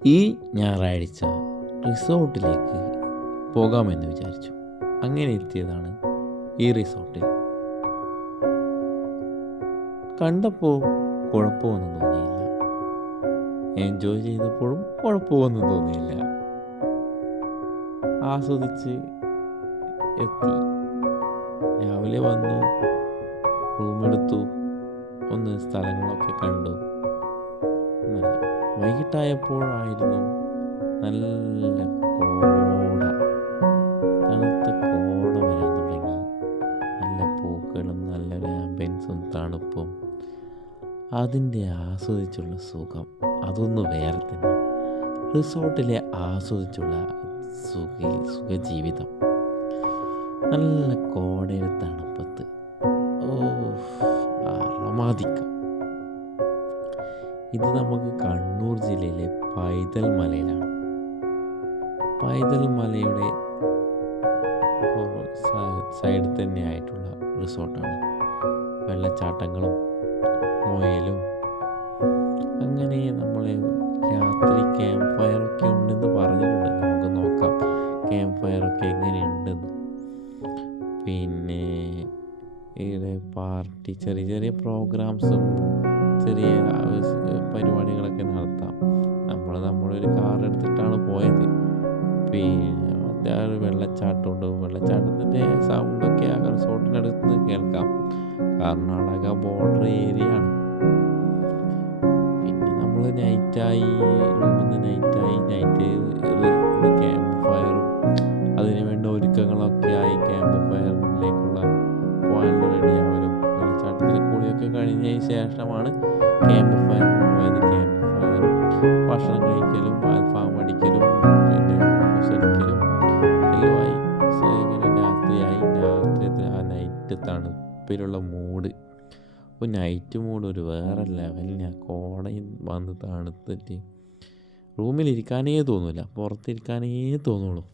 ഈ ഞായറാഴ്ച റിസോർട്ടിലേക്ക് പോകാമെന്ന് വിചാരിച്ചു. അങ്ങനെ എത്തിയതാണ് ഈ റിസോർട്ടിൽ. കണ്ടപ്പോൾ കുഴപ്പമൊന്നും തോന്നിയില്ല, എൻജോയ് ചെയ്തപ്പോഴും കുഴപ്പമൊന്നും തോന്നിയില്ല. ആസ്വദിച്ച് എത്തി. രാവിലെ വന്നു, റൂമെടുത്തു, ഒന്ന് സ്ഥലങ്ങളൊക്കെ കണ്ടു. വൈകിട്ടായപ്പോഴായിരുന്നു നല്ല കോട, തണുത്ത കോട വരാൻ തുടങ്ങി. നല്ല പൂക്കളും നല്ലൊരു ആംബിയൻസും തണുപ്പും, അതിൻ്റെ ആസ്വദിച്ചുള്ള സുഖം അതൊന്ന് വേറെ തന്നെ. റിസോർട്ടിലെ ആസ്വദിച്ചുള്ള സുഖജീവിതം, നല്ല കോടയുടെ തണുപ്പത്ത് അറമാദിക്കാം. ഇത് നമുക്ക് കണ്ണൂർ ജില്ലയിലെ പൈതൽ മലയിലാണ്. പൈതൽ മലയുടെ സൈഡിൽ തന്നെ ആയിട്ടുള്ള റിസോർട്ടാണ്. വെള്ളച്ചാട്ടങ്ങളും മുയലും, അങ്ങനെ നമ്മളെ രാത്രി ക്യാമ്പ് ഫയറൊക്കെ ഉണ്ടെന്ന് പറഞ്ഞിട്ടുണ്ട്. നമുക്ക് നോക്കാം ക്യാമ്പ് ഫയറൊക്കെ എങ്ങനെയുണ്ടെന്ന്. പിന്നെ ഇവിടെ പാർട്ടി, ചെറിയ ചെറിയ പ്രോഗ്രാംസും ചെറിയ പരിപാടികളൊക്കെ നടത്താം. നമ്മളൊരു കാർ എടുത്തിട്ടാണ് പോയത്. പിന്നെ വെള്ളച്ചാട്ടമുണ്ട്. വെള്ളച്ചാട്ടത്തിൻ്റെ സൗണ്ടൊക്കെ ആ റിസോർട്ടിനടുത്ത് നിന്ന് കേൾക്കാം. കർണാടക ബോർഡർ ഏരിയ ആണ്. പിന്നെ നമ്മൾ നൈറ്റായി, റൂമിൽ നിന്ന് നൈറ്റ് ക്യാമ്പ് ഫയറും അതിനു വേണ്ട ഒരുക്കങ്ങളൊക്കെ ആയി ക്യാമ്പ് ഫയറിലേക്കുള്ള പോകാനുള്ള റെഡിയാവലും വെള്ളച്ചാട്ടത്തിൽ കൂടിയൊക്കെ കഴിഞ്ഞതിന് ശേഷമാണ് ക്യാമ്പ് ഫയറിന് പോയത്. ക്യാമ്പ് ഫയറും ഭക്ഷണം കഴിക്കലും അൽഫാം അടിക്കലും പിന്നെ കുസടിക്കലും എല്ലുമായി ഇങ്ങനെ രാത്രിയായി. രാത്രി ആ നൈറ്റ് തണുപ്പിലുള്ള മൂഡ്, അപ്പോൾ നൈറ്റ് മൂഡ് ഒരു വേറെ ലെവലിൽ. ആ കോടയും വന്ന് തണുത്തിട്ട് റൂമിലിരിക്കാനേ തോന്നില്ല, പുറത്തിരിക്കാനേ തോന്നുള്ളൂ.